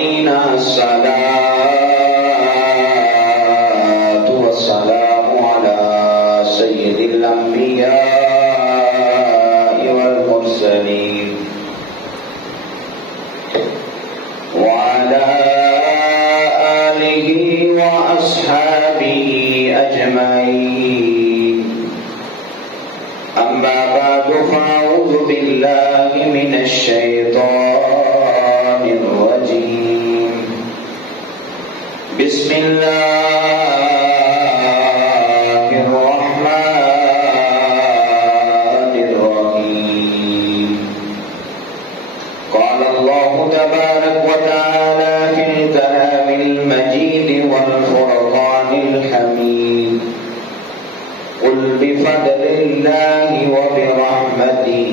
علينا الصلاة والسلام على سيد الأنبياء والمرسلين وعلى آله وأصحابه أجمعين. أما بعد فأعوذ بالله من الشيطان الرجيم. بسم الله الرحمن الرحيم. قال الله تبارك وتعالى في الكلام المجيد والفرقان الحميد: قل بفضل الله وبرحمته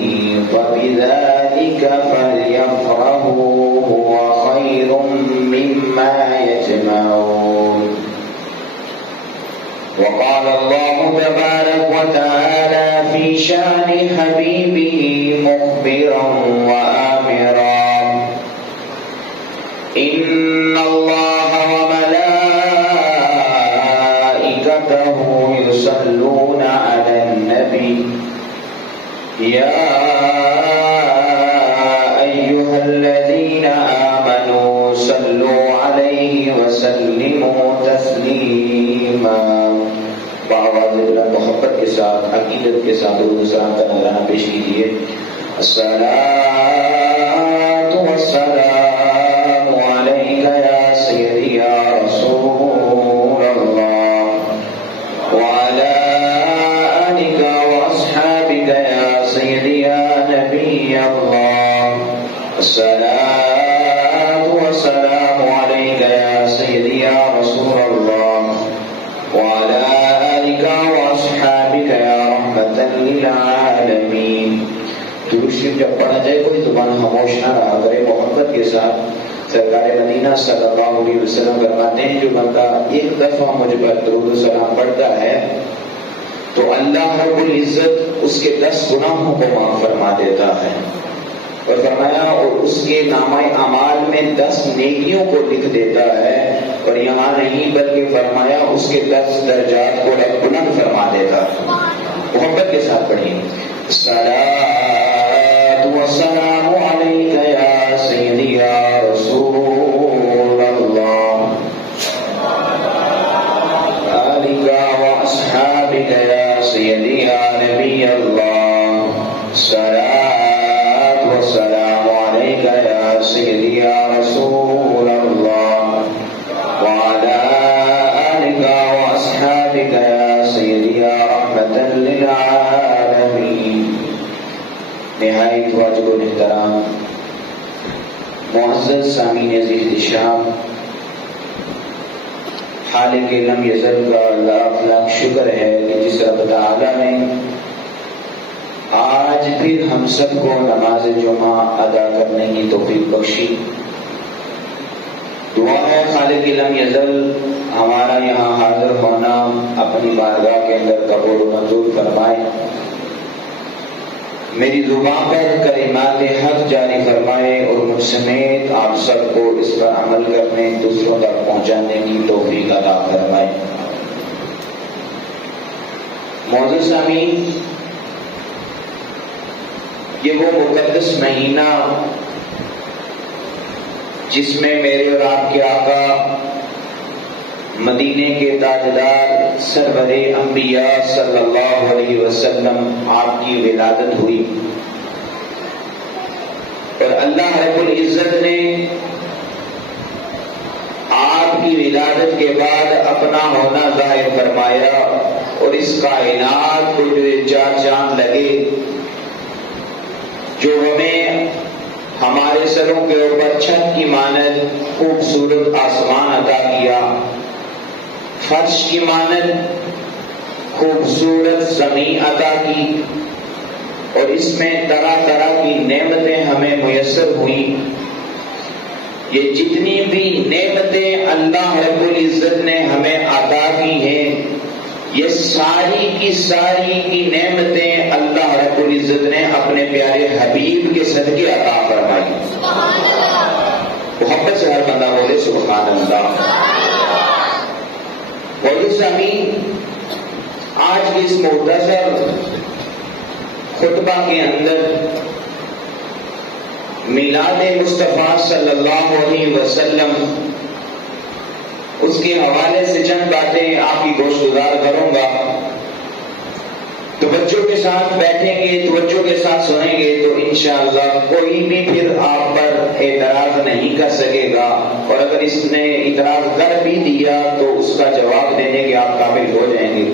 فبذلك فليفرحوا هو خير مما يجمعون. وقال الله تبارك وتعالى في شأن حبيبه مخبرا وآمرا: إن الله وملائكته يصلون على النبي يا أيها الذين آمنوا صلوا عليه وسلموا تسلیما. بآواز بلند محبت کے ساتھ عقیدت کے ساتھ درود و سلام کا نذرانہ پیش کیجیے. الصلاۃ والسلام علیک یا سیدی یا رسول اللہ وعلی آلک واصحابک یا سیدی یا نبی اللہ. الصلاۃ والسلام علیک یا سیدی یا رسول اللہ وعلی آلک واصحابک یا رحمۃ للعالمین. درود شریف جب پڑھا جائے کوئی زبان خاموش نہ رہا کرے. محبت کے ساتھ سرکار مدینہ صلی اللہ علیہ وسلم فرماتے ہیں جو بندہ ایک دفعہ مجھ پر درود و سلام پڑھتا ہے تو اللہ رب العزت اس کے 10 گناہوں کو معاف فرما دیتا ہے. اور فرمایا اور اس کے نامہ اعمال میں 10 نیکیوں کو لکھ دیتا ہے. اور یہاں نہیں بلکہ فرمایا اس کے 10 درجات کو بلند فرما دیتا ہے. محبت کے ساتھ پڑھیے. الصلاۃ والسلام علیک یا سیدی یا رسول اللہ آلک واصحابک یا سیدی یا نبی اللہ. الصلاۃ والسلام علیک یا سیدی یا رسول اللہ وعلی آلک واصحابک یا سیدی یا رحمۃ للعالمین. نہایت واجب الاحترام معزز سامعین عزیز شام، خالق لم یزل کا لاکھ لاکھ شکر ہے کہ جس رب تعالی نے آج پھر ہم سب کو نماز جمعہ ادا کرنے کی توفیق بخشی. دعا ہے خالق لم یزل ہمارا یہاں حاضر ہونا اپنی بارگاہ کے اندر قبول و منظور فرمائے. میری زبان پر کلمات حق جاری فرمائے اور مجھ سمیت آپ سب کو اس پر عمل کرنے دوسروں تک پہنچانے کی توفیق عطا فرمائے. معزز سامعین، یہ وہ مقدس مہینہ جس میں میرے اور آپ کے آقا مدینے کے تاجدار سرور انبیاء صلی اللہ علیہ وسلم آپ کی ولادت ہوئی. اور اللہ رب العزت نے آپ کی ولادت کے بعد اپنا ہونا ظاہر فرمایا اور اس کائنات کو جو 4 چاند لگے جو ہمیں ہمارے سروں کے اوپر چھت کی مانند خوبصورت آسمان عطا کیا، فرش کی مانند خوبصورت زمین عطا کی اور اس میں طرح طرح کی نعمتیں ہمیں میسر ہوئی. یہ جتنی بھی نعمتیں اللہ رب العزت نے ہمیں عطا کی ہیں یہ ساری کی نعمتیں اللہ رب العزت نے اپنے پیارے حبیب کے صدقے عطا فرمائی. محبت سے ہر بندہ بولے سبحان اللہ۔ اور سامعین، آج کے اس مختصر خطبہ کے اندر میلاد مصطفیٰ صلی اللہ علیہ وسلم اس کے حوالے سے چند باتیں آپ کی گوش گزار کروں گا۔ توجہ کے ساتھ بیٹھیں گے، توجہ کے ساتھ سنیں گے تو انشاءاللہ کوئی بھی پھر آپ پر اعتراض نہیں کر سکے گا، اور اگر اس نے اعتراض کر بھی دیا تو اس کا جواب دینے کے آپ قابل ہو جائیں گے۔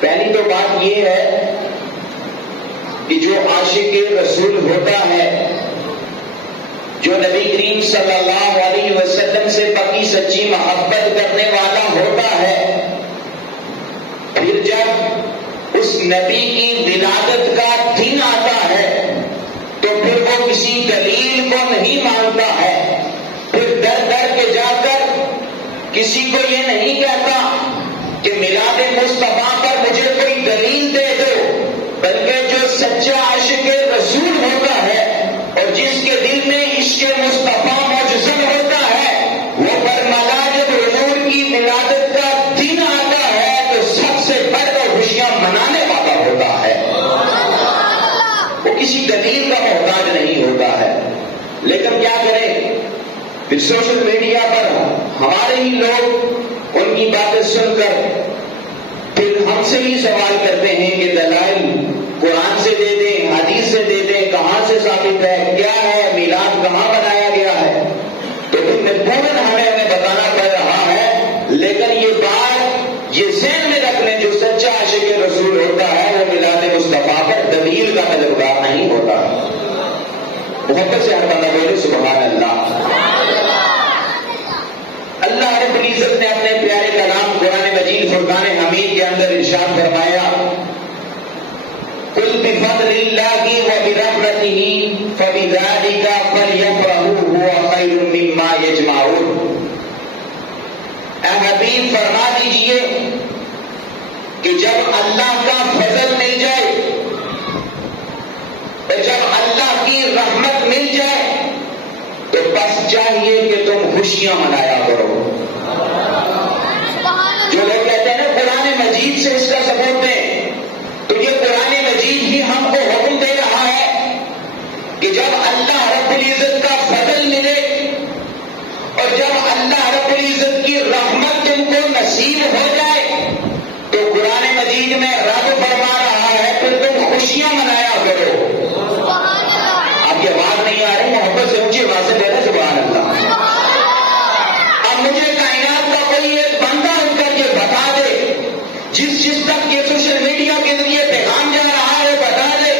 پہلی تو بات یہ ہے کہ جو عاشق رسول ہوتا ہے، جو نبی کریم صلی اللہ علیہ وسلم سے پکی سچی محبت کرنے والا ہوتا ہے، پھر جب اس نبی کی ولادت کا دن آتا ہے تو پھر وہ کسی دلیل کو نہیں مانتا ہے، پھر ڈر ڈر کے جا کر کسی کو یہ نہیں کہتا کہ میلاد مصطفیٰ پر مجھے کوئی دلیل دے دو، بلکہ جو سچا عاشق رسول ہوتا ہے اور جس کے دل میں عشق مصطفیٰ مجزم ہوتا ہے، وہ برملا جب حضور کی ولادت کا دن آتا ہے تو سب سے بڑھ کر خوشیاں منانے والا ہوتا ہے، وہ کسی دلیل کا محتاج نہیں ہوتا ہے۔ لیکن کیا کریں، پھر سوشل میڈیا پر ہمارے ہی لوگ ان کی باتیں سن کر پھر ہم سے ہی سوال کرتے ہیں کہ دلائل قرآن سے دے دیں، حدیث سے دے دیں، کہاں سے ثابت ہے، کیا ہے، میلاد کہاں بنایا گیا ہے، تو پھر مجبوراً ہمیں انہیں بتانا پڑ رہا ہے۔ لیکن یہ بات یہ ذہن میں رکھ لیں، جو سچا عاشق رسول ہوتا ہے وہ میلاد مصطفیٰ پر دلیل کا طلبگار نہیں ہوتا۔ محبت سے ہر بندہ بولے سبحان اللہ۔ اللہ رب العزت نے اپنے پیارے کلام قرآن مجید فرقان حمید کے اندر ارشاد فرمایا، قل بفضل اللہ وبرحمتہ فبذلک فلیفرحوا هو خیر مما یجمعون۔ اے حبیب فرما دیجئے کہ جب اللہ کا فضل مل جائے اور جب اللہ کی رحمت مل جائے تو بس چاہیے کہ تم خوشیاں منایا کرو۔ جو لوگ کہتے ہیں نا قرآن مجید سے اس کا ثبوت دیں، تو یہ قرآن مجید ہی ہم کو حکم دے رہا ہے کہ جب اللہ رب العزت کا فضل ملے اور جب اللہ رب العزت کی رحمت تم کو نصیب ہو جائے تو قرآن مجید میں رب فرما رہا ہے پھر تم خوشیاں منایا کرو۔ آپ کی آواز نہیں آ رہی، محبت سے اونچی آواز سے بولے سبحان اللہ۔ اب مجھے کائنات کا کوئی ایک بندہ اٹھ کر کے بتا دے، جس تک یہ سوشل میڈیا کے ذریعے پیغام جا رہا ہے بتا دے،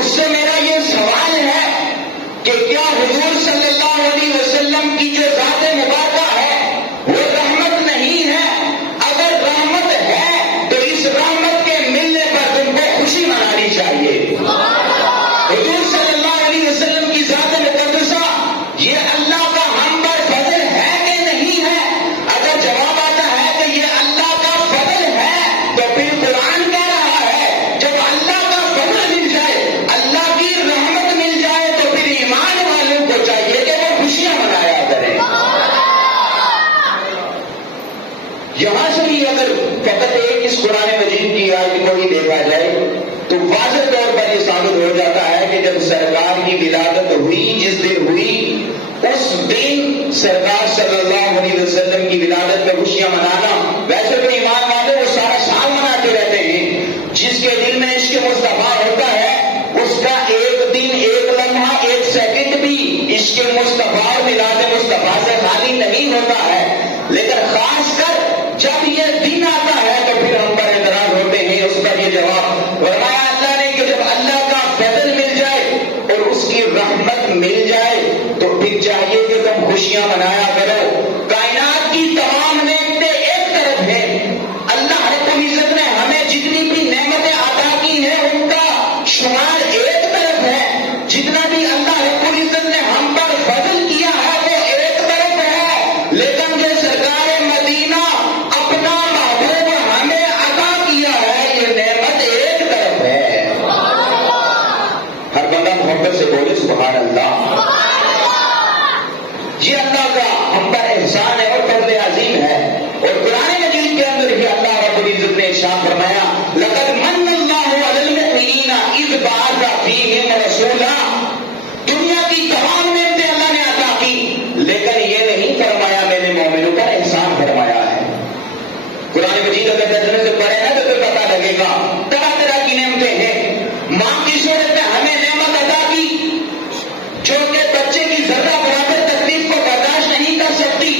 اس سے میرا یہ سوال ہے کہ کیا حضور صلی اللہ علیہ وسلم کی جو ذات مبارکہ ہے وہ رحمت نہیں ہے؟ اگر رحمت ہے تو اس رحمت کے ملنے پر تم کو خوشی منانی چاہیے۔ حضور صلی اللہ علیہ وسلم کی ذات مقدسہ یہ اللہ کا ہم پر فضل ہے کہ نہیں ہے؟ اگر جواب آتا ہے کہ یہ اللہ کا فضل ہے تو پھر قرآن کہہ رہا ہے جب اللہ کا فضل مل جائے، اللہ کی رحمت مل جائے تو پھر ایمان والوں کو چاہیے کہ وہ خوشیاں منایا کریں۔ یہاں سے ہی اگر فقط ایک اس قرآن مجید کی آیت کو ہی دیکھا جائے تو واضح طور پر یہ ثابت ہو جاتا ہے کہ جب سرکار کی ولادت ہوئی، جس دن ہوئی، اس دن سرکار صلی اللہ علیہ وسلم کی ولادت میں خوشیاں منانا، ویسے تو ایمان والے وہ سارا سال مناتے رہتے ہیں، جس کے دل میں عشق مصطفیٰ ہوتا ہے اس کا ایک دن، ایک لمحہ، ایک سیکنڈ بھی عشق مصطفیٰ اور میلاد مصطفیٰ سے خالی نہیں ہوتا ہے۔ لیکن خاص کر جب یہ دن آتا ہے تو پھر ہم پر اعتراض ہوتے ہیں۔ اس پر یہ جواب فرمایا اللہ نے کہ جب اللہ کا فضل مل جائے اور اس کی رحمت مل جائے تو پھر چاہیے کہ تم خوشیاں منایا کرو۔ کائنات کی تمام نعمتیں ایک طرف ہیں، اللہ رب العزت نے ہمیں جتنی بھی نعمتیں عطا کی ہیں ان کا شمار ایک طرف ہے، جتنا بھی اللہ رب العزت نے ہم پر فضل کیا ہے وہ ایک طرف ہے، لیکن جو سرکار مدینہ اپنا محبوب ہمیں عطا کیا ہے یہ نعمت ایک طرف ہے۔ ہر بندہ محبت سے بولے سبحان اللہ۔ ذرہ برابر تکلیف کو برداشت نہیں کر سکتی،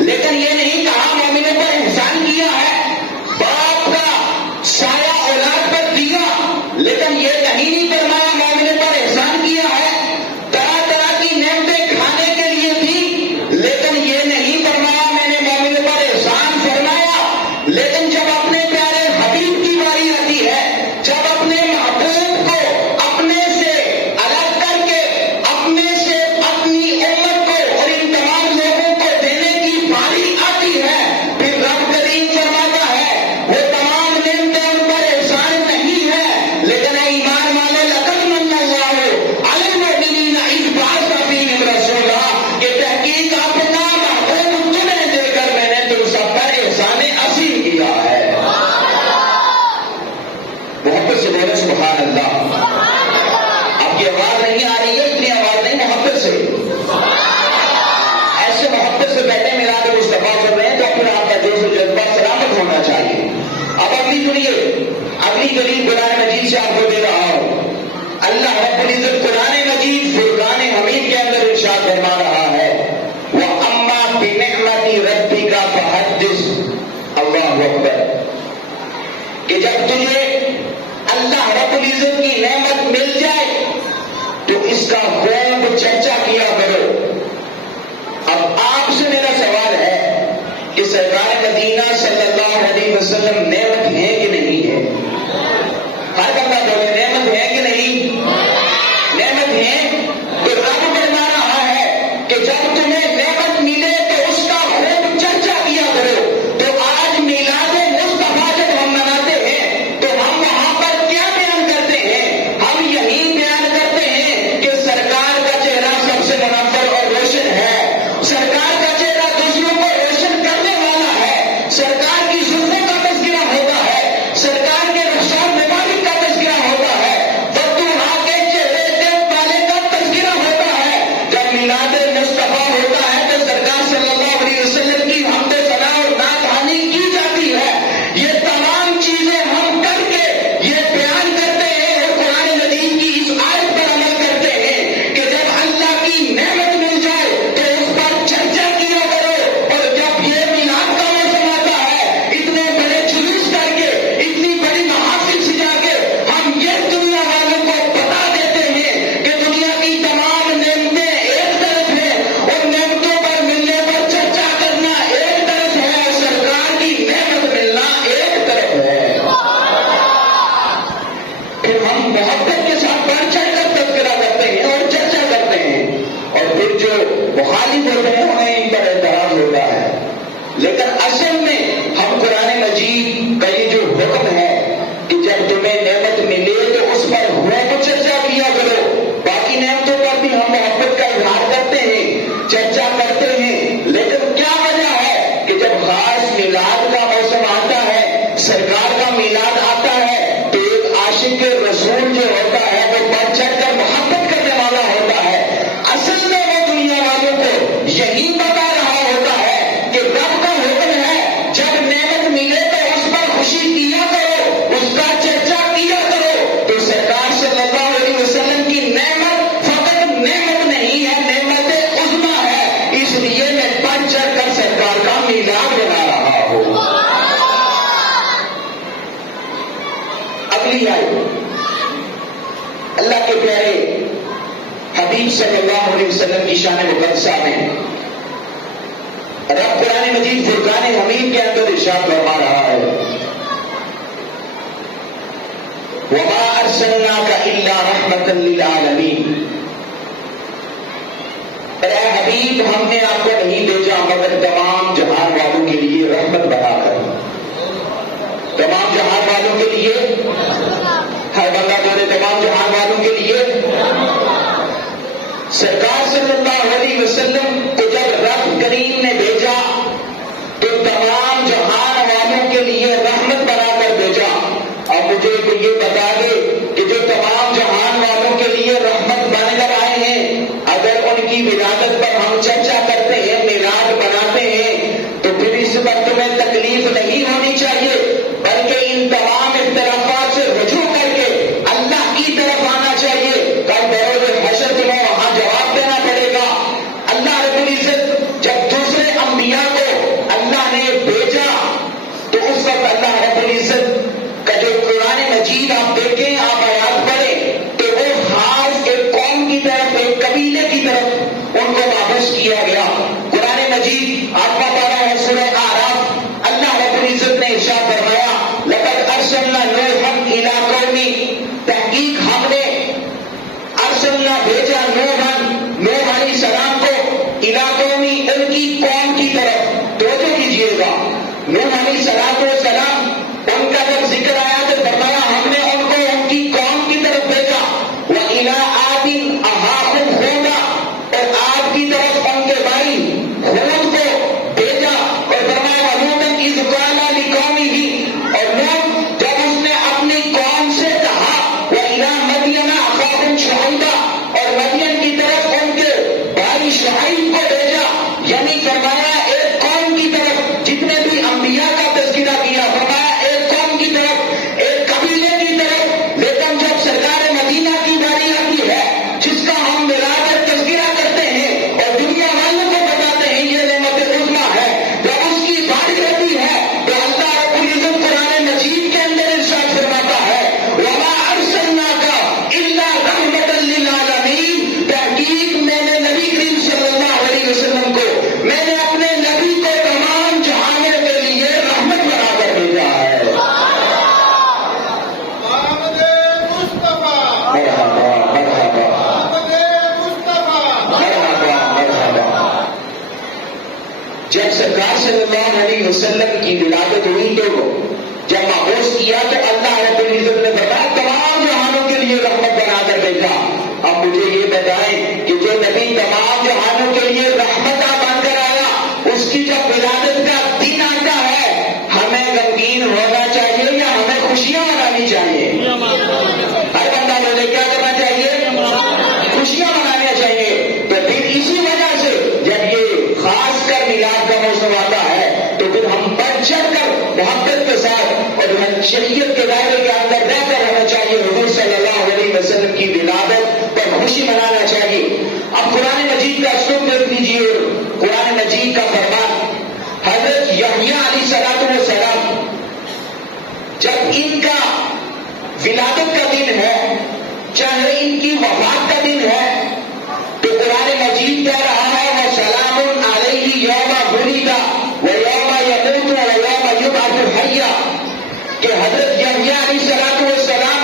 لیکن یہ نہیں کہا مومنوں پر احسان کیا ہے، باپ کا سایہ اولاد پر دیا، لیکن یہ کہیں نہیں فرمایا مومنوں پر احسان کیا ہے، طرح طرح کی نعمتیں کھانے کے لیے تھی، لیکن یہ نہیں فرمایا میں نے مومنوں پر احسان فرمایا، لیکن جب اپنے پیارے حبیب کی باری آتی ہے، جب اپنے محبوب کو اپنے سے الگ کر کے اپنے سے اپنی امت کو اور ان تمام لوگوں کو دینے کی باری آتی ہے، پھر رب کریم فرماتا ہے وہ تمام نعمتیں ان پر احسان نہیں ہے، لیکن اے ایمان والے لقد من اللہ علی المؤمنین اذ بعث فیہم رسولا، کہ تحقیق اپنا محبوب تمہیں دے کر میں نے تم سب پر احسان عظیم کیا ہے۔ محبت سے بولے سبحان اللہ۔ آپ کی آواز نہیں آ رہی ہے، اتنی آواز نہیں، محبت سے ایسے محبت سے بیٹھے ملا کے مصطفیٰ چل رہے ہیں تو پھر آپ کا جوش و جذبہ سلامت ہونا چاہیے۔ اب اگلی سنیے، اگلی دلیل قرآن مجید سے آپ کو دے رہا ہوں۔ اللہ رب العزت قرآن مجید فرقان حمید کے اندر ارشاد فرما رہا ہے وَأَمَّا بِنِعْمَةِ رَبِّكَ فَحَدِّثْ، اللہ اکبر، کہ جب تجھے اللہ رب العزت کی نعمت مل جائے تو اس کا خوب چرچا کیا کرو۔ اب آپ سے میرا سوال ہے کہ سرکار مدینہ صلی اللہ علیہ وسلم نعمت ہے کہ نہیں ہے؟ ہر بندہ بولے نعمت ہے کہ نہیں؟ نعمت ہے۔ تو رب فرما رہا ہے کہ جب تمہیں نعمت ملے تو اس کا خوب چرچا کیا کرو۔ تو آج میلاد مصطفیٰ جب ہم مناتے ہیں تو ہم وہاں پر کیا بیان کرتے ہیں؟ ہم یہی بیان کرتے ہیں کہ سرکار کا چہرہ سب سے منور اور روشن ہے، سرکار کا چہرہ دوسروں کو روشن کرنے والا ہے، سرکار کی زلفوں کا تذکرہ ہوتا ہے، سرکار کے رخسار مبارک کا تذکرہ ہوتا ہے، بدوحا کے چہرے دیکھ والے کا تذکرہ ہوتا ہے۔ جب میلاد مصطفیٰ ہوتا ہے تو سرکار صلی اللہ علیہ وسلم کی حمد ثنا اور نعت کی جاتی ہے۔ یہ تمام چیزیں ہم کر کے یہ بیان کرتے ہیں اور قرآن مجید کی اس آیت پر عمل کرتے ہیں کہ جب اللہ کی نعمت مل جائے تو اس پر چرچا کیا کرو، اور جب یہ میلاد کا موسم آتا ہے اتنے بڑے جلوس کر کے اتنی بڑی محافل سجا کے ہم یہ دنیا والوں کو بتا دیتے ہیں کہ دنیا کی تمام نعمتیں ایک طرف ہیں اور نعمتوں پر ملنے پر چرچا کرنا ایک طرف ہے اور سرکار کی نعمت ملنا ایک طرف ہے۔ پھر ہم محبت کے ساتھ بڑھ چڑھ کر تذکرہ کرتے ہیں اور چرچا کرتے ہیں، اور پھر جو مخالف ہوتے ہیں انہیں ان پر اعتراض ہوتا ہے، لیکن اصل میں ہم قرآن مجید کا یہ جو حکم ہے کہ جب تمہیں نعمت ملے تو اس پر خوب چرچا کیا کرو، باقی نعمتوں پر بھی ہم محبت کا اظہار کرتے ہیں، چرچا کرتے ہیں، لیکن کیا وجہ ہے کہ جب خاص میلاد کا موسم آتا ہے، سرکار کا میلاد آتا ہے تو ایک عاشق رسول جو ہوتا ہے وہ بڑھ چڑھ کر محبت کرنے والا ہوتا ہے، اصل میں وہ دنیا والوں کو یہی بتا رہا ہوتا ہے کہ رب کا حکم ہے جب نعمت ملے تو اس پر خوشی کیا کرو، اس کا چرچا کیا کرو۔ تو سرکار صلی اللہ علیہ وسلم کی نعمت فقط نعمت نہیں ہے، نعمت عظمیٰ ہے، اس لیے میں بڑھ چڑھ کر سرکار کا میلاد بنا رہا ہوں۔ اگلی آیت اللہ کے پیارے حبیب صلی اللہ علیہ وسلم کی شان مقدسہ میں رب قرآن مجید فرقان حمید کے اندر ارشاد فرما رہا ہے وَمَا أَرْسَلْنَاكَ إِلَّا رَحْمَةً لِّلْعَالَمِينَ، اے حبیب ہم نے آپ کو نہیں بھیجا مگر تمام جہان والوں کے لیے رحمت بنا کر، تمام جہان والوں کے لیے، ہر بندہ بولے تمام جہان والوں کے لیے۔ سرکار صلی اللہ علیہ وسلم کو جب رب کریم نے بھیجا تو تمام جہان والوں کے لیے رحمت بنا کر بھیجا۔ اب مجھے تو یہ بتا دے کہ جو تمام جہان والوں کے لیے رحمت بن کر آئے ہیں، اگر ان کی ولادت پر ہم چرچا کرتے ہیں، میلاد بناتے ہیں، تو پھر اس پر تمہیں تکلیف نہیں ہونی چاہیے، بلکہ ان تمام اختلافات سے رجوع کر کے اللہ کی طرف آنا چاہیے۔ کل بروز حشر تمہیں وہاں جواب دینا پڑے گا مجید 8واں پارہ ہے سورہ اعراف، اللہ رب العزت نے ارشاد فرمایا لقد ارسلنا نوحا الی قومه، تحقیق ہم نے ارسلنا بھیجا نوح علیہ السلام کو الی قومه، ان کی قوم کی طرف۔ توجہ کیجیے گا، نوح علیہ السلام ان کا جب ذکر آیا تو فرمایا ہم نے ان کو ان کی قوم کی طرف بھیجا، وَإِلَىٰ عَادٍ أَخَاهُمْ هُودًا، اور عاد کی طرف ان کے بھائی ہود کو بھیجا، اور فرمایا وَلُوطًا إِذْ قَالَ لِقَوْمِهِ، اور لوط جب اس نے اپنی قوم سے کہا وَإِلَىٰ مَدْيَنَ أَخَاهُمْ شُعَيْبًا، اور مدین کی طرف ان کے بھائی شعیب کو بھیجا، یعنی فرمایا ایک قوم کی طرف جتنے بھی انبیاء کا تذکرہ کیا، فرمایا ایک قوم کی طرف، ایک قبیلے کی طرف، لیکن جب سرکار مدینہ کی باری آتی ہے جس کا ہم ملا کر تذکرہ کرتے ہیں اور دنیا والوں کو بتاتے ہیں یہ نعمت عظمیٰ ہے، جب اس کی باری ہوتی ہے تو اللہ رب العزت قرآن مجید کے اندر ارشاد فرماتا ہے وَمَا أَرْسَلْنَاكَ إِلَّا رَحْمَةً لِّلْعَالَمِينَ، تحقیق میں نے نبی کریم صلی اللہ علیہ وسلم کو، میں نے اپنے نبی کو تمام جہانوں کے لیے رحمت بنا کر بھیجا ہے۔ جب سرکار صلی اللہ علیہ وسلم کی ولادت ہوئی تو جب مبعوث کیا تو اللہ رب العزت نے فرمایا تمام جہانوں کے لیے رحمت بنا کر بھیجا۔ اب مجھے یہ بتائیں کہ جو نبی تمام جہانوں کے لیے رحمت بن کر آیا، اس کی جب ولادت کا دن آتا ہے ہمیں غمگین ہونا چاہیے یا ہمیں خوشیاں منانی چاہیے؟ ہر بندہ بولے کیا کرنا چاہیے؟ خوشیاں منانا چاہیے۔ تو پھر اسی وجہ سے جب یہ خاص کر میلاد کا موسم آتا ہے تو پھر ہم بڑھ چڑھ کر محبت کے ساتھ اور شریعت کے دائرے کے اندر رہ کر ہمیں چاہیے حضور صلی اللہ علیہ وسلم کی ولادت پر خوشی منانا چاہیے۔ اب قرآن مجید کا اسلوب دیکھ لیجیے، قرآن مجید کا فرمان حضرت یحییٰ علیہ السلام جب ان کا ولادت کا دن ہے چاہے ان کی وفات کا دن ہے تو قرآن مجید کہہ رہا ہے وَسَلَامٌ عَلَيْهِ يَوْمَ وُلِدَ وَيَوْمَ يَمُوتُ وَيَوْمَ يُبْعَثُ حَيًّا، کہ حضرت یحییٰ علیہ السلام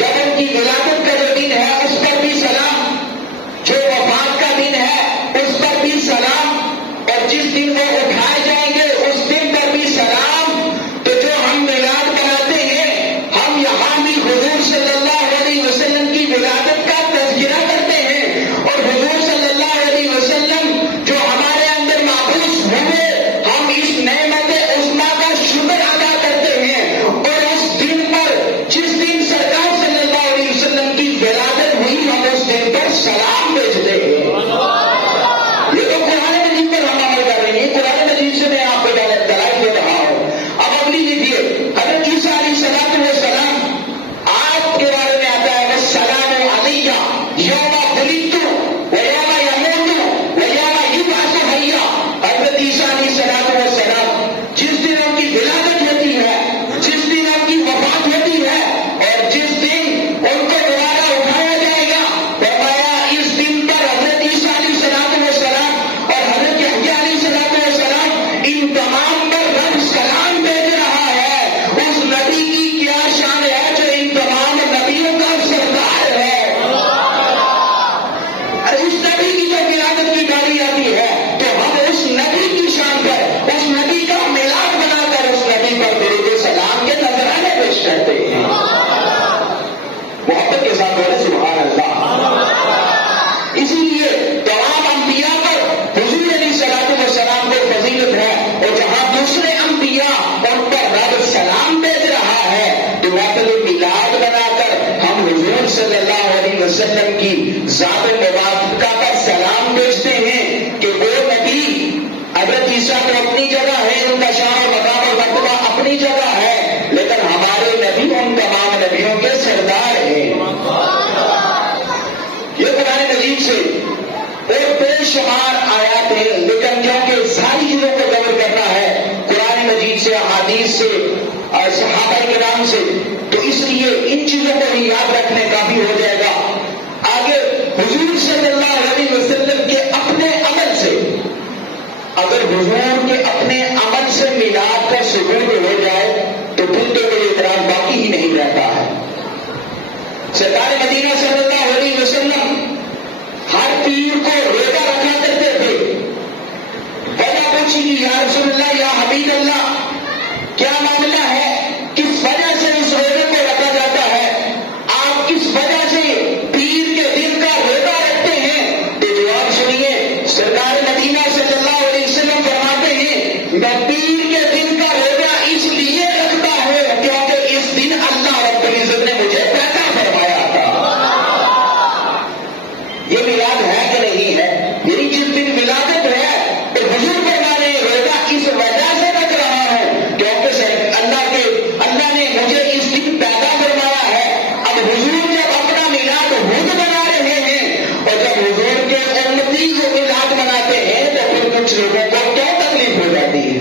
جب ان کی ولادت کا جو دن ہے اس پر بھی سلام، جو وفات کا دن ہے اس پر بھی سلام، اور جس دن وہ اٹھائے جائیں گے اس دن پر بھی سلام۔ تو جو ہم میلاد مناتے ہیں ہم یہاں بھی حضور صلی اللہ علیہ وسلم کی ولادت کا تذکرہ کرتے ہیں، اور حضور صلی اللہ علیہ وسلم جو ہمارے اندر مابعوث ہوئے ہم اس نعمت عظمیٰ کا شکر ادا کرتے ہیں، اور اس دن پر جس دن سرکار صلی اللہ علیہ وسلم کی ولادت ہوئی ہم اس دن پر سلام بھیجتے ہیں۔ یہ تو قرآن مجید پر ہم عمل کر رہے ہیں، قرآن مجید سے میں آپ کو دلائل دے رہا ہوں۔ اب اگلی لیجیے حضرت عیسیٰ علیہ السلام آپ کے بارے میں آتا ہے وَالسَّلَامُ عَلَيَّ یَوْمَ وُلِدتُّ وَیَوْمَ یَمُوتُ وَیَوْمَ یُبْعَثُ حَیًّا، حضرت عیسیٰ علیہ السلام جس دن ان کی ولادت ہوتی ہے، جس دن ان کی وفات ہوتی ہے، اور جس دن ان کو دوبارہ اٹھایا جائے گا، فرمایا اس دن پر حضرت عیسیٰ علیہ السلام اور حضرت یحییٰ علیہ السلام ان تمام پر رب سلام بھیج رہا ہے۔ اس نبی کی کیا شان ہے جو ان تمام نبیوں کا سردار ہے۔ اس نبی کی جب ولادت کی باری آتی ہے تو ہم اس نبی کی شان پر اس نبی کا میلاد بنا کر اس نبی پر درود سلام کے نذرانے پیش کرتے ہیں۔ محبت کے ساتھ بولے سبحان اللہ۔ اسی لیے تمام انبیاء پر حضور علیہ السلام کو فضیلت ہے، اور جہاں دوسرے انبیاء ان پر رب سلام بھیج رہا ہے تو محفل میلاد بنا کر ہم حضور صلی اللہ علیہ وسلم کی ذات مبارکہ پر سلام بھیجتے ہیں کہ وہ نبی حضرت عیسیٰ تو اپنی جگہ ہے، ان کا شان و مقام اور مرتبہ اپنی جگہ ہے، لیکن ہمارے نبی ان تمام نبیوں کے سردار ہیں۔ یہ قرآن مجید سے اور بے شمار آیات ہیں، لیکن کیونکہ ساری چیزوں کو کور کرنا ہے قرآن مجید سے، احادیث سے اور صحابہ کرام سے، تو اس لیے ان چیزوں کو بھی یاد رکھنے کافی ہو جائے گا۔ آگے حضور صلی اللہ علیہ وسلم کے اپنے عمل سے حضور کے اپنے عمل سے میلاد کا ثبوت ہو جائے تو پھر تو کوئی اعتراض باقی ہی نہیں رہتا ہے۔ سرکار مدینہ صلی اللہ علیہ وسلم ہر پیر کو روزہ رکھا کرتے تھے۔ وجہ پوچھی کہ یا رسول اللہ، یا حبیب اللہ، کیا معاملہ ہے، کس وجہ سے اس روزے کو رکھا جاتا ہے، آپ کس وجہ سے پیر کے دن کا روزہ رکھتے ہیں؟ تو جواب سنیے، سرکار مدینہ صلی اللہ علیہ وسلم فرماتے ہیں میں پیر کے دن کا روزہ اس لیے رکھتا ہوں کیونکہ اس دن اللہ رب العزت نے مجھے پیدا فرمایا تھا۔ یہ میلاد ہے کہ نہیں ہے؟ یعنی جس دن ولادت ہے تو حضور فرما رہے ہیں روزہ اس وجہ سے رکھ رہا ہوں کیونکہ اللہ نے مجھے اس دن پیدا فرمایا ہے۔ اب حضور جب اپنا میلاد خود بنا رہے ہیں اور جب حضور کے امتی کو میلاد مناتے ہیں تو پھر کچھ لوگوں کو کیا تکلیف ہو جاتی ہے؟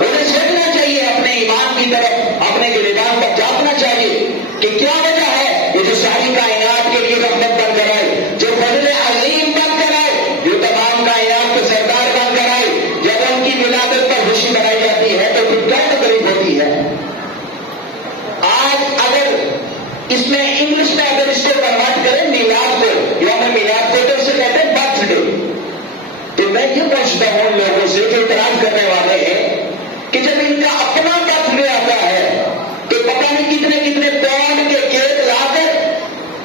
انہیں سوچنا چاہیے، اپنے ایمان کی طرف، اپنے گریبان پر جاننا چاہیے کہ کیا وجہ ہے یہ جو ساری کائنات کے لیے رحمت بن کر آئے، جو فضل عظیم بن کر آئے، جو تمام کائنات کے سردار بن کر آئے، جب ان کی ولادت پر خوشی منائی جاتی ہے تو پھر کیا تکلیف ہوتی ہے؟ آج اگر اس میں انگلش میں اگر اس کو کنورٹ کریں میلاد کو، یوم میلاد کو، تو اسے کہتے ہیں برتھ ڈے۔ تو میں یہ پوچھتا ہوں لوگوں سے جو اعتراض کرنے والے ہیں کہ جب ان کا اپنا برتھ ڈے آتا ہے تو پتہ نہیں کتنے کتنے پاؤنڈ کے کیک لا کر،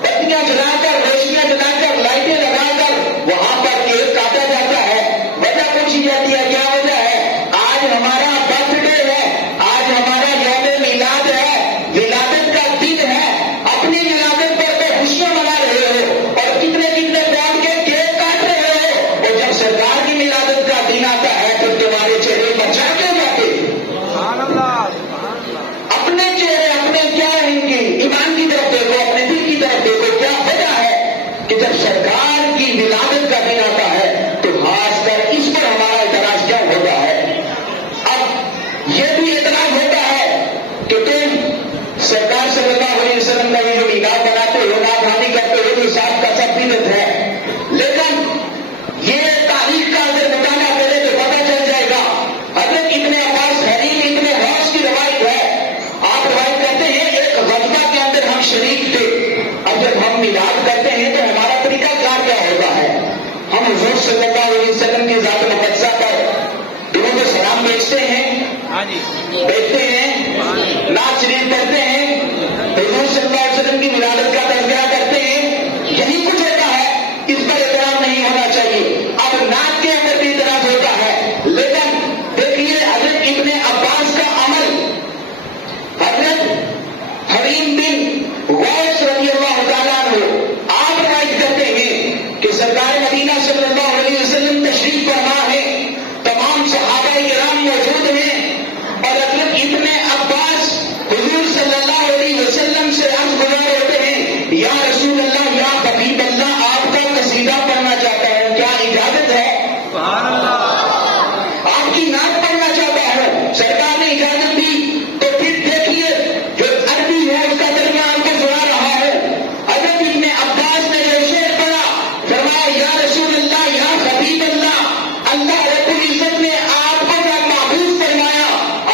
بتیاں جلا کر، روشنیاں جلا کر، لائٹیں لگا کر وہاں پر کیک کاٹا جاتا ہے۔ وجہ پوچھی جاتی ہے کیا وجہ ہے؟ آج ہمارا برتھ ڈے ہے، آج ہمارا یوم میلاد ہے، ولادت کا دن ہے، اپنی ولادت پر تو خوشیاں منا رہے ہو اور کتنے کتنے پاؤنڈ کے کیک کاٹ رہے ہو، اور جب سرکار کی ولادت کا دن آتا ہے تو تمہارے چہرے پر چڑھ کے جاتے اپنے چہرے، اپنے کیا ہے ان کی ایمان کی طرف دیکھو، اپنے دل کی طرف دیکھو، کیا وجہ ہے کہ جب سرکار کی ولادت کا دن آتا ہے تو خاص کر اس پر ہمارا اعتراض کیا ہوتا ہے؟ اب یہ بھی اعتراض ہوتا ہے کہ تم سرکار صلی اللہ علیہ وسلم کا یہ جو میلاد مناتے ہو، نادانی کرتے ہو، جو صاحب کا سب بدعت ہے، لیکن یہ تاریخ کا اگر مطالعہ کرے تو پتہ چل جائے گا۔ حضرت ابن عباس حریم ابن حوش کی روایت ہے، آپ روایت کرتے ہیں ایک غزوہ کے اندر ہم شریک تھے۔ اب جب ہم میلاد کرتے ہیں تو ہمارا طریقہ کار کیا ہوتا ہے؟ ہم حضور صلی اللہ علیہ وسلم کی ذات مقدسہ پر درود و سلام بیچتے ہیں، نعت شریف پڑھتے ہیں، حضور صلی اللہ علیہ وسلم کی ولادت کا تذکرہ کرتے ہیں، یہی کچھ ہوتا ہے۔ اس پر احترام نہیں ہونا چاہیے۔ اب نعت کے اندر بھی اعتراض ہوتا ہے، لیکن دیکھیے حضرت ابن عباس کا عمل، حضرت حریم بن غوث رضی اللہ تعالیٰ عنہ آپ روایت کرتے ہیں کہ سرکار مدینہ صلی اللہ علیہ وسلم تشریف فرما ہے، تمام صحابہ کرام موجود ہیں اور حضرت ابن عباس حضور صلی اللہ علیہ وسلم سے عرض گزار ہوتے ہیں یا رسول اللہ، یا حبیب اللہ، آپ کا قصیدہ پڑھنا چاہتا ہوں، کیا اجازت ہے؟ آپ کی نعت پڑھنا چاہتا ہوں، سرکار نے اجازت دی۔ تو پھر دیکھیے جو عربی ہے اس کا ترجمہ آپ کو سنا رہا ہے۔ حضرت ابن عباس نے جو شعر پڑھا، فرمایا یا رسول اللہ، یا حبیب اللہ، اللہ رب العزت نے آپ کو جب محفوظ فرمایا،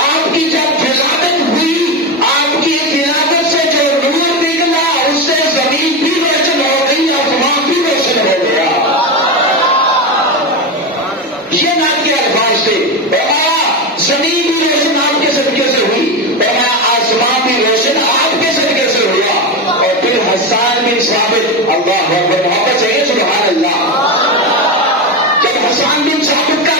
آپ کی جب ولادت ہوئی، آپ کی ولادت سے جو نور نکلا اس سے زمین بھی روشن ہو گئی، آسمان بھی روشن ہو گیا۔ یہ نعت کے الفاظ تھے، فرمایا زمین بھی روشن آپ کے صدقے سے ہوئی، فرمایا آسمان بھی روشن آپ کے صدقے سے ہوا۔ اور پھر حسان بن ثابت، اللہ اکبر، محبت سے سبحان اللہ، جب حسان بن ثابت کا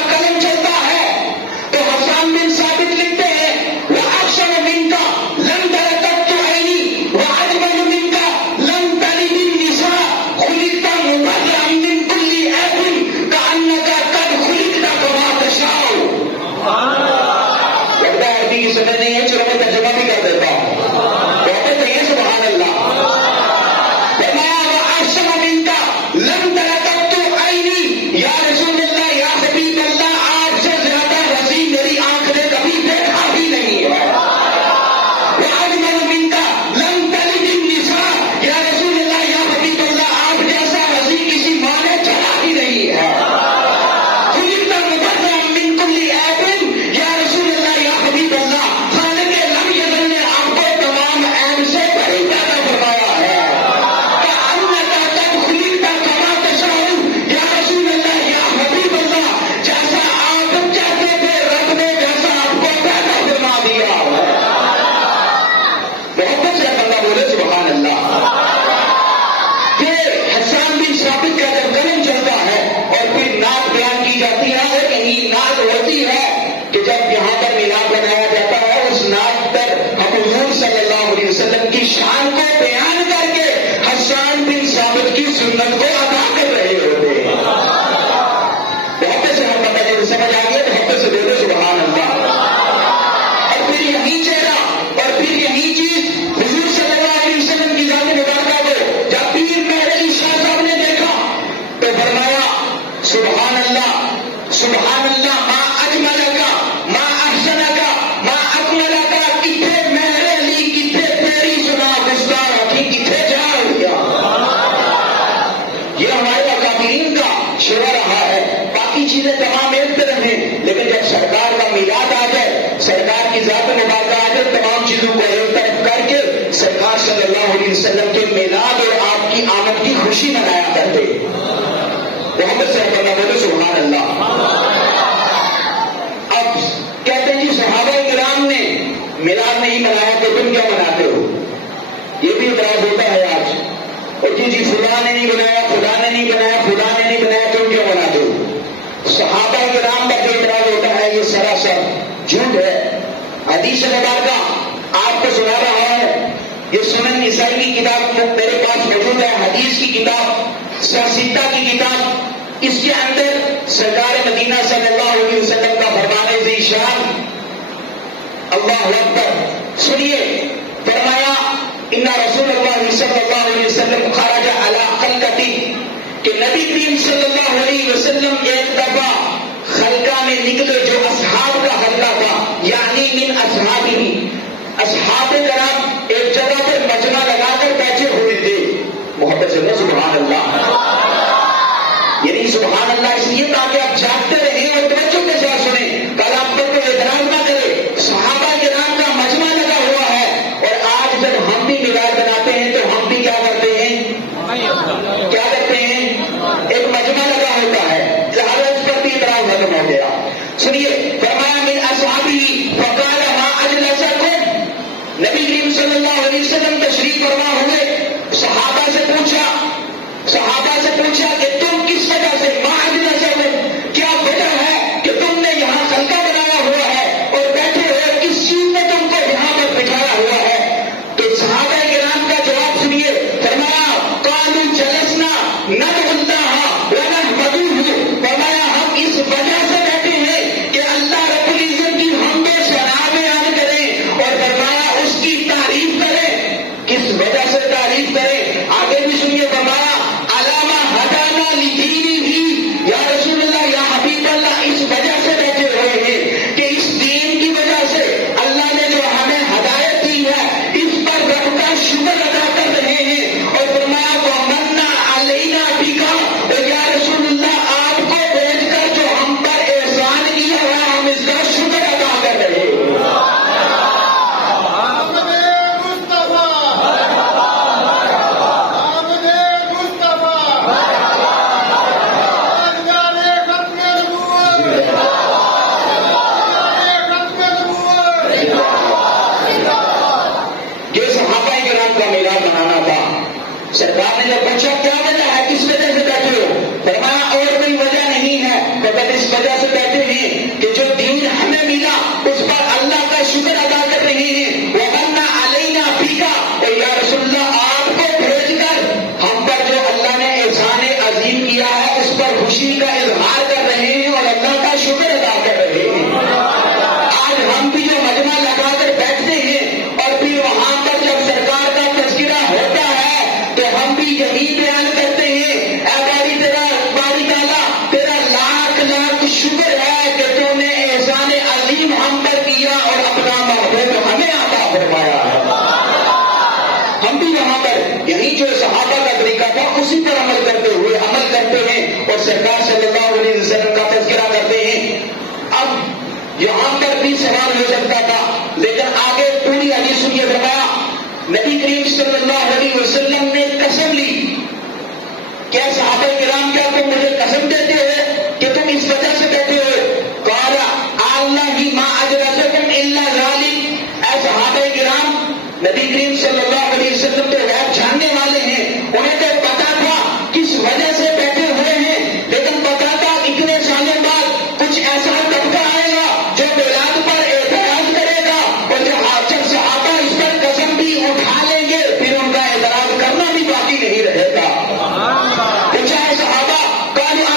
سبحان اللہ سبحان اللہ، ما اجملک ما احسنک ما اکملک، کتنے میرے لی کتنے تیری سنا گستار رکھی کتنے جا گیا. یہ ہمارے اکابرین کا شعر رہا ہے. باقی چیزیں تمام ایک طرف ہیں، لیکن جب سرکار کا میلاد آ جائے، سرکار کی ذات مبارکہ آ جائے، تمام چیزوں کو ایک طرف کر کے سرکار صلی اللہ علیہ وسلم کے میلاد اور آپ کی آمد کی خوشی منایا کرتے. محمد صلی اللہ علیہ وسلم سبحان اللہ. اب کہتے ہیں جی صحابہ کرام نے میلاد نہیں منایا تو تم کیا مناتے ہو؟ یہ بھی اعتراض ہوتا ہے آج. اور جی فلاں نے نہیں بنایا، خدا نے نہیں بنایا، خدا نے نہیں بنایا، تم کیوں مناتے ہو؟ صحابہ کرام کا جو اعتراض ہوتا ہے یہ سراسر جھوٹ ہے. حدیث مبارکہ آپ کو سنا رہا ہے، یہ سنن نسائی کی کتاب میرے پاس موجود ہے، حدیث کی کتاب سیدہ کی کتاب. اس کے اندر سرکار مدینہ صلی اللہ علیہ وسلم کا فرمان ذیشان اللہ اکبر سنیے. فرمایا ان رسول اللہ صلی اللہ علیہ وسلم خرج علی خلقتی، کہ نبی کریم صلی اللہ علیہ وسلم ایک دفعہ خلقہ میں نکلے جو اصحاب کا خلقہ تھا، یعنی من اصحابہ، اصحاب کرام ایک جگہ پر مجمع لگا کر بیٹھے ہوئے تھے. محبت سے سبحان اللہ. یعنی سبحان اللہ اس لیے تاکہ آپ جاگتے رہیں اور توجہ کے ساتھ سنیں، کل آپ پر کوئی اعتراض نہ کرے. صحابہ کرام کا مجمع لگا ہوا ہے، اور آج جب ہم بھی میلاد بناتے ہیں تو ہم بھی کیا کرتے ہیں؟ کیا کرتے ہیں؟ ایک مجمع لگا ہوتا ہے، لہٰذا اس پر بھی اعتراض ختم ہو گیا. سنیے فرمایا من اصحابہ فقال ما اجلسکم، نبی کریم صلی اللہ علیہ وسلم تشریف فرما ہوئے، صحابہ سے پوچھا کہ تم کس وجہ سے ما اجلسکم، کیا وجہ ہے کہ تم نے یہاں خلقہ بنایا ہوا ہے اور بیٹھے ہو، کس چیز نے تم کو یہاں پر بٹھایا ہوا ہے؟ تو صحابہ کرام کا جواب سنیے. فرمایا قالوا جلسنا ندعو اللہ ونحمدہ، فرمایا ہم اس وجہ سے بیٹھے ہیں کہ اللہ رب العزت کی حمد و ثنا بیان کریں اور فرمایا اس کی تعریف کریں. کس وجہ سے تعریف کریں؟ آگے بھی سنیے. فرمایا علامہ ہدانا لدینہ، یا رسول اللہ یا حبیب اللہ اس وجہ سے بیٹھے ہوئے ہیں کہ اس دین کی وجہ سے اللہ نے جو ہمیں ہدایت دی ہے اس پر رب کا شکر ادا کر رہے ہیں. اور فرمایا ومنا علینا بکا، اور یا رسول اللہ آپ کو بھیج کر جو ہم پر احسان کیا ہے ہم اس کا شکر ادا کر رہے ہیں. سرکار نے جب پوچھا کیا وجہ ہے، کس وجہ سے بیٹھے ہو؟ فرمایا اور کوئی وجہ نہیں ہے، مگر اس وجہ سے بیٹھے ہیں کہ جو دین ہمیں ملا اس پر اللہ کا شکر ادا کر رہے ہیں. وَمَنَّ عَلَيْنَا بِكَ، اور یا رسول اللہ آپ کو بھیج کر ہم پر جو اللہ نے احسان عظیم کیا ہے اس پر خوشی کا اظہار کر رہے ہیں اور اللہ کا شکر ادا کر رہے ہیں. آج ہم بھی جو مجمع لگا کر بیٹھتے ہیں اور پھر وہاں پر جب سرکار کا تذکرہ ہوتا ہے تو ہم بھی یہی بیان کرتے ہیں، اے باری تعالیٰ تیرا لاکھ لاکھ شکر ہے کہ تو نے احسان عظیم ہم پر کیا اور اپنا محبوب ہمیں عطا فرمایا ہے. ہم بھی وہاں پر یہی جو صحابہ کا طریقہ تھا اسی پر عمل کرتے ہوئے عمل کرتے ہیں اور سرکار صلی اللہ علیہ وسلم کا تذکرہ کرتے ہیں. اب یہاں پر بھی سوال ہو سکتا تھا، لیکن آگے پوری حدیث سنیے. فرمایا نبی کریم صلی اللہ علیہ وسلم نے قسم لی. کیا صحابہ کرام کیا تم مجھے قسم دیتے ہو کہ تم اس وجہ سے بیٹھے ہو؟ قال اللہ ما اجلسکم الا ذلک، اے صحابہ کرام نبی کریم صلی اللہ علیہ وسلم تو غیب جاننے والے ہیں، انہیں تو پتا تھا کس وجہ سے بیٹھے ہوئے ہیں، لیکن پتا تھا اتنے سالوں بعد کچھ ایسا طبقہ آئے گا جو میلاد پر اعتراض کرے گا، اور جب صحابہ اس پر قسم بھی اٹھا لیں گے پھر ان کا اعتراض کرنا بھی باقی نہیں رہے گا. پوچھا ہے صحابہ قالوا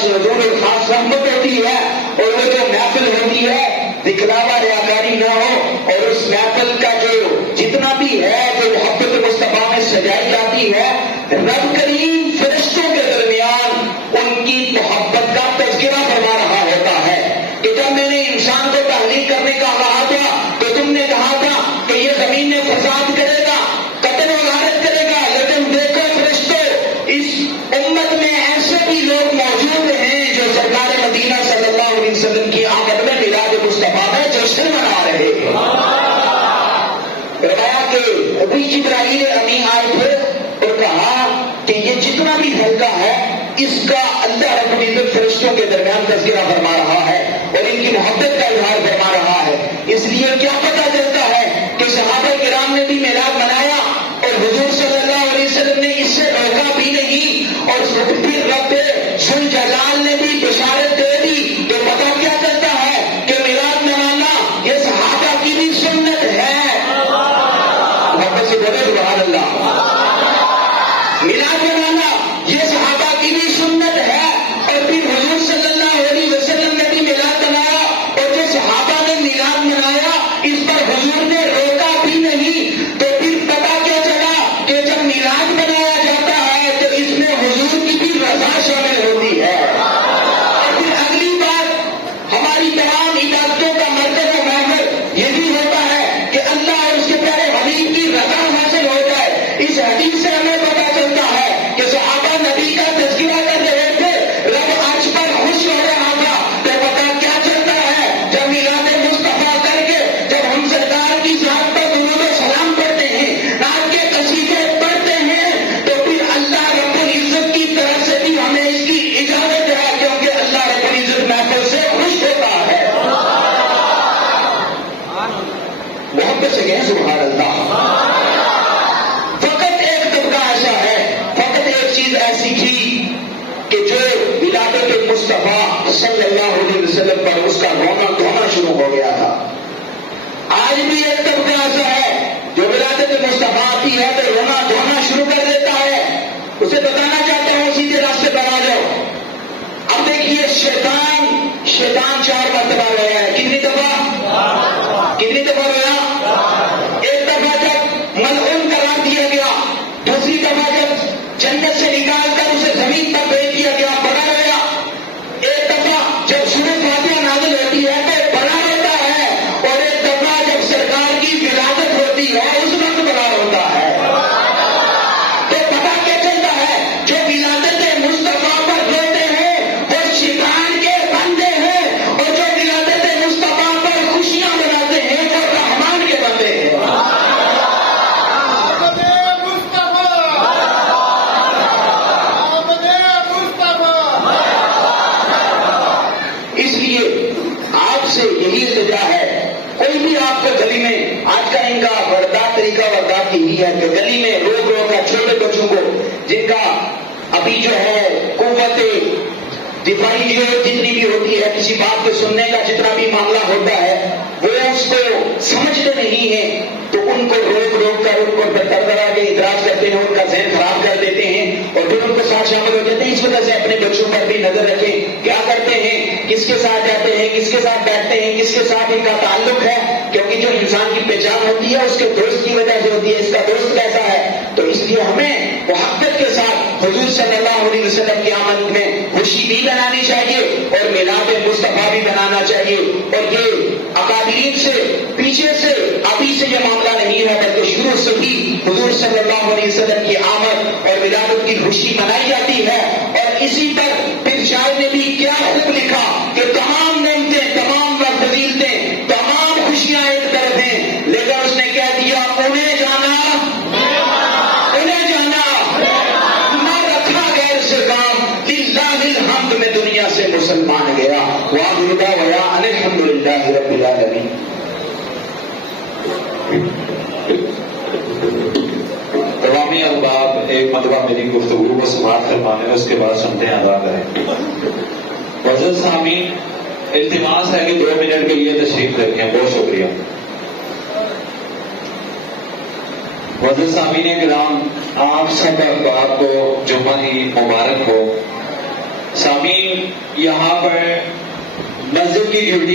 سے حضور الخاص رحمت ہوتی ہے، اور وہ جو محفل ہوتی ہے دکھلاوا ریاکاری نہ ہو، اور اس محفل کا جو جتنا بھی ہے جو محبت مصطفیٰ میں سجائی جاتی ہے، رب کریم فرشتوں کے درمیان ان کی محبت کا تذکرہ فرما رہا ہوتا ہے کہ جب میں نے انسان کو تحلیل کرنے کا کہا تھا تو تم نے کہا تھا کہ یہ زمین میں فساد کرے گا، قتل و غارت کرے گا، لیکن دیکھو فرشتوں، اس امت میں ایسے بھی لوگ موجود ہیں جو سرکار مدینہ صلی اللہ علیہ وسلم کی آمد میں میلاد مصطفیٰ میں جشن منا رہے ہیں۔ فرمایا کہ ابھی جبرائیل امی آئے تھے اور کہا کہ یہ جتنا بھی حلقہ ہے اس کا اللہ رب العزت فرشتوں کے درمیان تذکرہ فرما رہا ہے اور ان کی محبت کا اظہار فرما رہا ہے۔ اس لیے کیا پتہ چلتا ہے کہ صحابہ کرام نے بھی میلاد منایا اور حضور صلی اللہ علیہ وسلم نے اس سے روکا بھی نہیں، اور پھر رب ذوالجلال نے بھی بشارت دے دی تو پتہ کیا چلتا ہے کہ میلاد منانا یہ صحابہ کی بھی سنت ہے۔ محبت سے بولے سبحان اللہ۔ میلاد منانا یہ صحابہ کی بھی سنت ہے، اور پھر حضور صلی اللہ علیہ وسلم نے بھی میلاد منایا، اور جو صحابہ نے میلاد منایا اس پر حضور نے روکا بھی نہیں، تو پھر پتہ کیا چلا کہ جب میلاد منایا جاتا ہے تو اس میں حضور کی بھی رضا شامل ہوتی ہے۔ اور پھر اگلی بات، ہماری تمام عبادتوں کا مرکز و محور یہی ہوتا ہے کہ اللہ اور اس کے پیارے حبیب کی رضا حاصل ہو جائے۔ اس حدیث سے ہمیں پتہ چلتا ہے کہ صحابہ نبی کا تذکرہ کر رہے تھے، رب عرش پر خوش ہو رہا تھا، تو پتہ کیا چلتا ہے جب میلاد مصطفیٰ کر کے جب ہم سرکار کی ذات پر درود و سلام پڑھتے ہیں، نعت کے قصیدے پڑھتے ہیں، تو پھر اللہ رب العزت کی طرف سے بھی ہمیں اس کی اجازت ہے، کیونکہ اللہ رب العزت محفل سے خوش ہوتا ہے۔ محبت سے کہیں سبحان اللہ۔ فقط ایک طبقہ ایسا ہے، فقط ایک چیز ایسی تھی کہ جو ولادت مصطفیٰ صلی اللہ علیہ وسلم پر اس کا رونا دھونا شروع ہو گیا تھا۔ آج بھی ایک طبقہ ایسا ہے جو ولادت مصطفیٰ آتی ہے تو رونا دھونا شروع کر دیتا ہے۔ اسے بتانا چاہتا ہوں سیدھے راستے پر آ جاؤ۔ اب دیکھیے شیطان 4 مرتبہ رویا ہے۔ کتنی دفعہ رویا؟ ایک دفعہ جب ملعون قرار دیا گیا، دوسری دفعہ جب جنت سے نکال کر اسے زمین پر بھیج دیا گیا، بڑا رویا۔ ایک دفعہ جب سورۃ فاتحہ نازل ہوتی ہے تو بڑا روتا ہے، اور ایک دفعہ جب سرکار کی ولادت ہوتی ہے اس وقت بڑا روتا ہے۔ تو پتہ کیا چلتا ہے جو ولادت مصطفیٰ پر روتے ہیں وہ شیطان کے بندے ہیں، اور جو ولادت مصطفیٰ پر خوشیاں مناتے ہیں وہ رحمان کے بندے ہیں۔ اس لیے آپ سے یہی التجا ہے، کوئی بھی آپ کو گلی میں، آج کا ان کا واردات طریقہ واردات یہی ہے کہ گلی میں روک کر چھوٹے بچوں کو جن کا ابھی جو ہے قوت دفاعی جو جتنی بھی ہوتی ہے، کسی بات کو سننے کا جتنا بھی معاملہ ہوتا ہے وہ اس کو سمجھتے نہیں ہیں، تو ان کو روک کر ان کو طرح طرح کے اعتراض کرتے ہیں، ان کا ذہن خراب کر دیتے ہیں، اور پھر ان کو ساتھ شامل ہو جاتے ہیں۔ اس وجہ سے اپنے بچوں پر بھی نظر رکھیں، کیا کرتے ہیں، کس کے ساتھ جاتے ہیں، کس کے ساتھ بیٹھتے ہیں، کس کے ساتھ ان کا تعلق ہے، کیونکہ جو انسان کی پہچان ہوتی ہے اس کے دوست کی وجہ سے ہوتی ہے، اس کا دوست کیسا ہے۔ تو اس لیے ہمیں محبت کے ساتھ حضور صلی اللہ علیہ وسلم کی آمد میں خوشی بھی منانی چاہیے اور میلاد مصطفیٰ بھی منانا چاہیے۔ اور یہ اکابرین سے پیچھے سے ابھی سے یہ معاملہ نہیں ہے، بلکہ شروع سے ہی حضور صلی اللہ علیہ وسلم کی آمد اور ولادت کی خوشی منائی جاتی ہے۔ اور اسی پر پھر شاعر نے بھی کیا خوب لکھا کہ تمام نعمتیں، تمام فضیلتیں، تمام خوشیاں ایک طرف ہیں، لیکن اس نے کہہ دیا انہیں جانا نہ رکھا غیر سے کام، للہ الحمد میں دنیا سے مسلمان گیا۔ وآخر دعوانا ان الحمدللہ رب العالمین۔ تمامی احباب ایک مرتبہ میری گفتگو کو سماعت فرمانے، اس کے بعد سنتے ہیں ادا کریں۔ معزز سامعین، التماس ہے کہ 2 منٹ کے لیے تشریف رکھیں، بہت شکریہ۔ معزز سامعین کرام، آپ سب احباب کو جمعہ ہی مبارک ہو۔ سامعین، یہاں پر مسجد کی ڈیوٹی